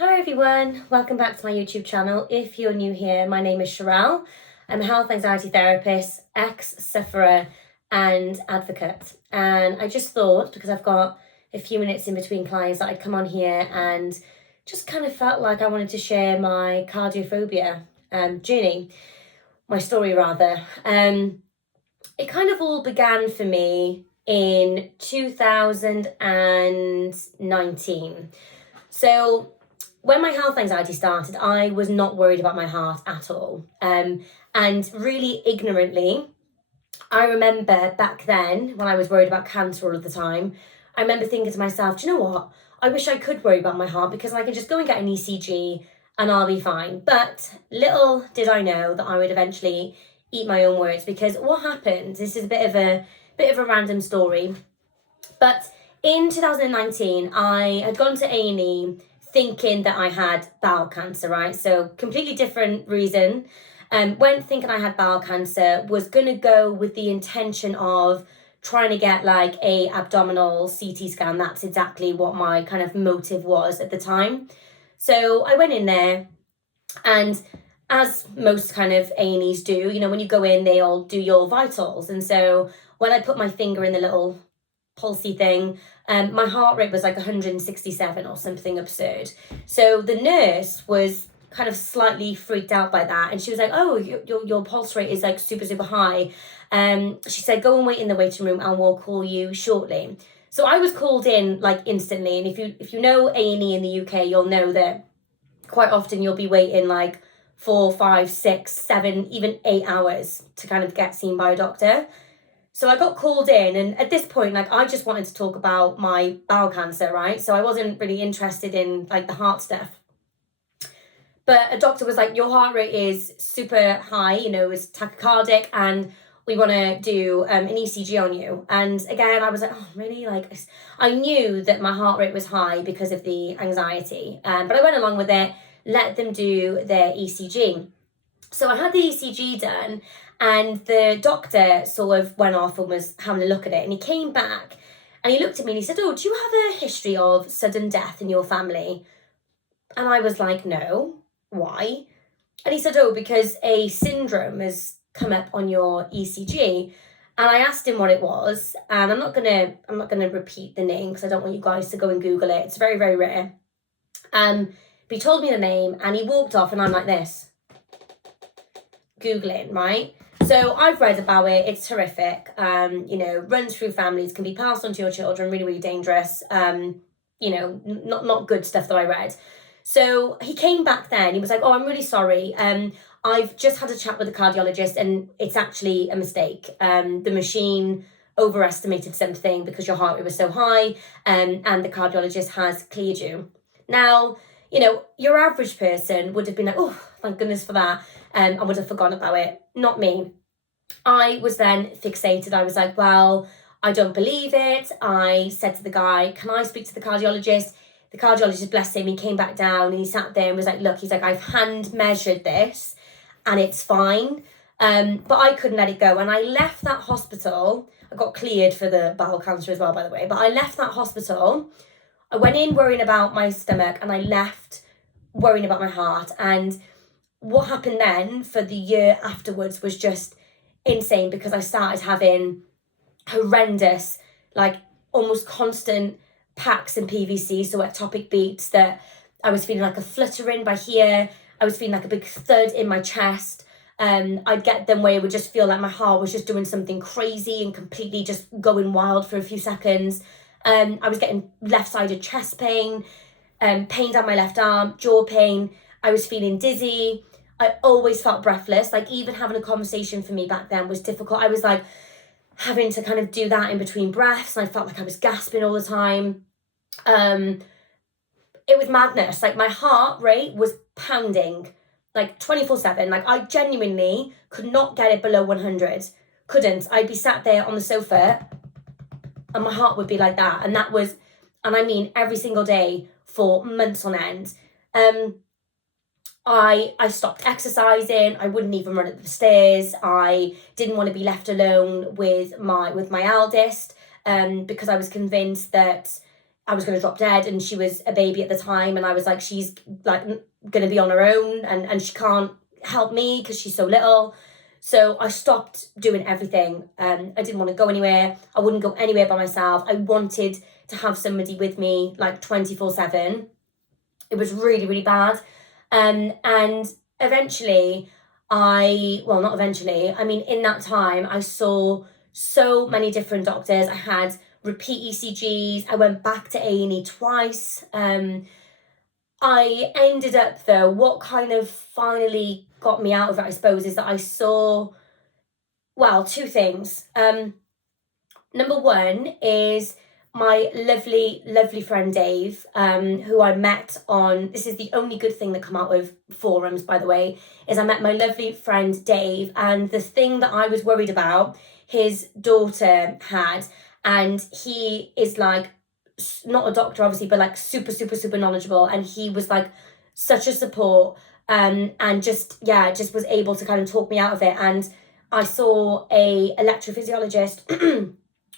Hi everyone, welcome back to my YouTube channel. If you're new here, my name is Sharelle. I'm a health anxiety therapist, ex-sufferer and advocate. And I just thought, because I've got a few minutes in between clients, that I'd come on here and just kind of felt like I wanted to share my cardiophobia journey, my story rather. It kind of all began for me in 2019. So when my health anxiety started, I was not worried about my heart at all. And really ignorantly, I remember back then when I was worried about cancer all of the time, I remember thinking to myself, do you know what? I wish I could worry about my heart because I can just go and get an ECG and I'll be fine. But little did I know that I would eventually eat my own words, because what happened, this is a bit of a random story, but in 2019, I had gone to A&E thinking that I had bowel cancer, right? So completely different reason. Went thinking I had bowel cancer, was going to go with the intention of trying to get like a abdominal CT scan. That's exactly what my kind of motive was at the time. So I went in there, and as most kind of A&Es do, you know, when you go in, they all do your vitals. And so when I put my finger in the little pulsey thing, my heart rate was like 167 or something absurd. So the nurse was kind of slightly freaked out by that, and she was like, oh, your pulse rate is like super high. She said, go and wait in the waiting room and we'll call you shortly. So I was called in like instantly, and if you know A&E in the UK, you'll know that quite often you'll be waiting like 4, 5, 6, 7, even 8 hours to kind of get seen by a doctor. So I got called in, and at this point, like, I just wanted to talk about my bowel cancer, right? So I wasn't really interested in like the heart stuff. But a doctor was like, your heart rate is super high, you know, it's tachycardic, and we want to do an ECG on you. And again, I was like, oh, really? Like, I knew that my heart rate was high because of the anxiety. But I went along with it, let them do their ECG. So I had the ECG done, and the doctor sort of went off and was having a look at it, and he came back and he looked at me and he said, oh, do you have a history of sudden death in your family? And I was like, no. Why? And he said, oh, because a syndrome has come up on your ECG. And I asked him what it was, and I'm not gonna repeat the name because I don't want you guys to go and Google it. It's very rare. But he told me the name and he walked off, and I'm like this, Googling, right? So I've read about it. It's horrific. You know, runs through families, can be passed on to your children, really dangerous. You know, not good stuff that I read. So he came back then. He was like, oh, I'm really sorry. I've just had a chat with the cardiologist, and it's actually a mistake. The machine overestimated something because your heart rate was so high, and the cardiologist has cleared you. Now, you know, your average person would have been like, oh, thank goodness for that. I would have forgotten about it. Not me. I was then fixated. I was like, well, I don't believe it. I said to the guy, can I speak to the cardiologist? The cardiologist, bless him, he came back down and he sat there and was like, look, he's like, I've hand measured this and it's fine. But I couldn't let it go. And I left that hospital. I got cleared for the bowel cancer as well, by the way. But I left that hospital. I went in worrying about my stomach, and I left worrying about my heart. And what happened then for the year afterwards was just insane, because I started having horrendous, like almost constant packs and PVC, so ectopic beats, that I was feeling like a fluttering by here. I was feeling like a big thud in my chest. I'd get them where it would just feel like my heart was just doing something crazy and completely just going wild for a few seconds. I was getting left-sided chest pain, pain down my left arm, jaw pain. I was feeling dizzy. I always felt breathless. Like, even having a conversation for me back then was difficult. I was like having to kind of do that in between breaths, and I felt like I was gasping all the time. It was madness. Like, my heart rate was pounding like 24/7. Like, I genuinely could not get it below 100. Couldn't. I'd be sat there on the sofa and my heart would be like that. And that was, and I mean every single day for months on end. I stopped exercising. I wouldn't even run up the stairs. I didn't want to be left alone with my eldest, because I was convinced that I was going to drop dead, and she was a baby at the time, and I was like, she's like going to be on her own, and she can't help me because she's so little. So I stopped doing everything. I didn't want to go anywhere. I wouldn't go anywhere by myself. I wanted to have somebody with me like 24/7. It was really, really bad. And eventually not eventually, I mean, in that time, I saw so many different doctors. I had repeat ECGs. I went back to A&E twice. I ended up, though, what kind of finally got me out of it, I suppose, is that I saw, well, two things. Number one is my lovely, lovely friend Dave, who I met on, this is the only good thing that come out of forums, by the way, is I met my lovely friend Dave, and the thing that I was worried about, his daughter had, and he is like, not a doctor obviously, but like super, super, super knowledgeable, and he was like such a support, and just was able to kind of talk me out of it. And I saw a electrophysiologist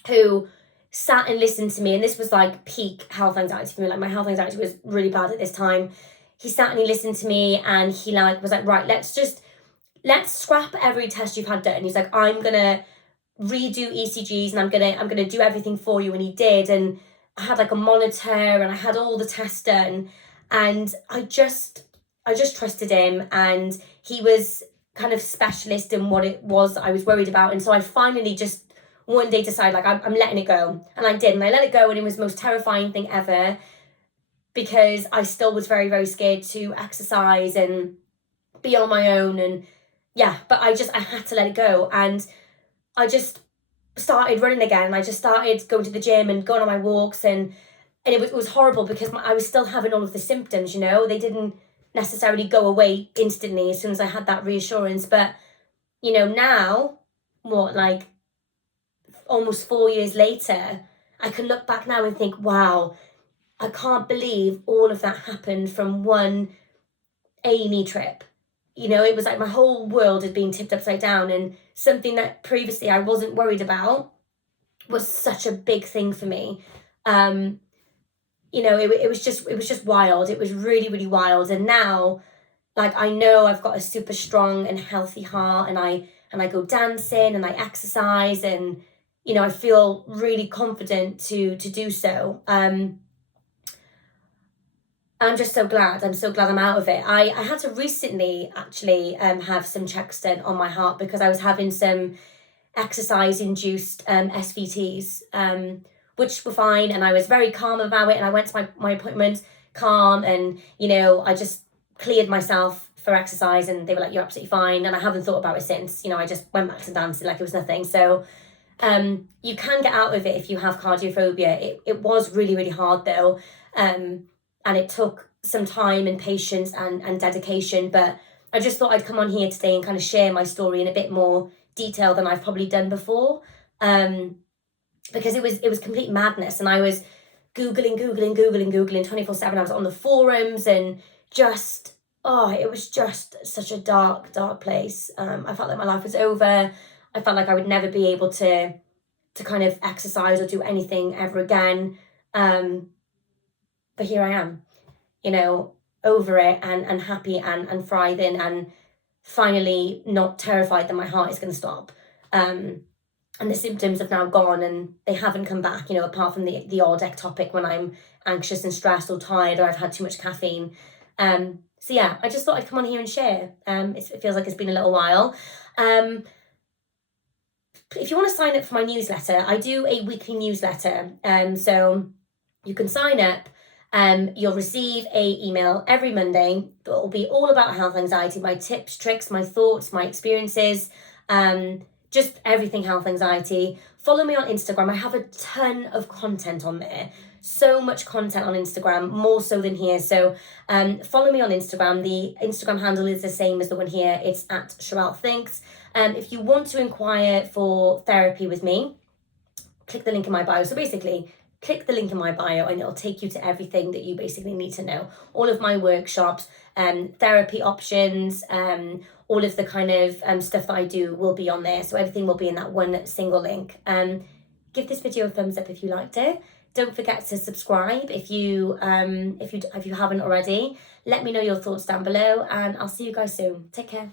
who sat and listened to me, and this was like peak health anxiety for me. Like, my health anxiety was really bad at this time. He sat and he listened to me, and he like was like, right, let's scrap every test you've had done. He's like, I'm gonna redo ECGs, and I'm gonna do everything for you. And he did, and I had like a monitor, and I had all the tests done, and I just trusted him, and he was kind of specialist in what it was that I was worried about. And so I finally just one day decided, like, I'm letting it go. And I did, and I let it go, and it was the most terrifying thing ever, because I still was very, very scared to exercise and be on my own. And yeah, but I had to let it go. And I just started running again. I just started going to the gym and going on my walks, and it was horrible, because I was still having all of the symptoms, you know. They didn't necessarily go away instantly as soon as I had that reassurance. But, you know, now, like almost 4 years later, I can look back now and think, wow, I can't believe all of that happened from one A&E trip. You know, it was like my whole world had been tipped upside down, and something that previously I wasn't worried about was such a big thing for me. You know, it was just wild. It was really, really wild. And now, like, I know I've got a super strong and healthy heart, and I go dancing and I exercise, and, you know, I feel really confident to do so. I'm just so glad. I'm so glad I'm out of it. I had to recently actually have some checks done on my heart, because I was having some exercise-induced SVTs, which were fine, and I was very calm about it, and I went to my appointment calm, and, you know, I just cleared myself for exercise, and they were like, you're absolutely fine. And I haven't thought about it since. You know, I just went back to dancing like it was nothing. So you can get out of it if you have cardiophobia. It was really, really hard, though. And it took some time and patience and dedication. But I just thought I'd come on here today and kind of share my story in a bit more detail than I've probably done before. Because it was complete madness. And I was Googling 24/7. I was on the forums, and just, it was just such a dark, dark place. I felt like my life was over. I felt like I would never be able to kind of exercise or do anything ever again. But here I am, you know, over it, and happy and thriving, and finally not terrified that my heart is going to stop. And the symptoms have now gone, and they haven't come back, you know, apart from the odd ectopic when I'm anxious and stressed or tired, or I've had too much caffeine. So yeah, I just thought I'd come on here and share. It feels like it's been a little while. If you want to sign up for my newsletter, I do a weekly newsletter. So you can sign up. You'll receive a email every Monday that will be all about health anxiety, my tips, tricks, my thoughts, my experiences, just everything health anxiety. Follow me on Instagram. I have a ton of content on there. So much content on Instagram, more so than here. So follow me on Instagram. The Instagram handle is the same as the one here. It's at Sherelle Thinks. If you want to inquire for therapy with me, click the link in my bio. So basically, click the link in my bio, and it'll take you to everything that you basically need to know. All of my workshops, therapy options, all of the kind of stuff that I do will be on there. So everything will be in that one single link. Give this video a thumbs up if you liked it. Don't forget to subscribe if you haven't already. Let me know your thoughts down below, and I'll see you guys soon. Take care.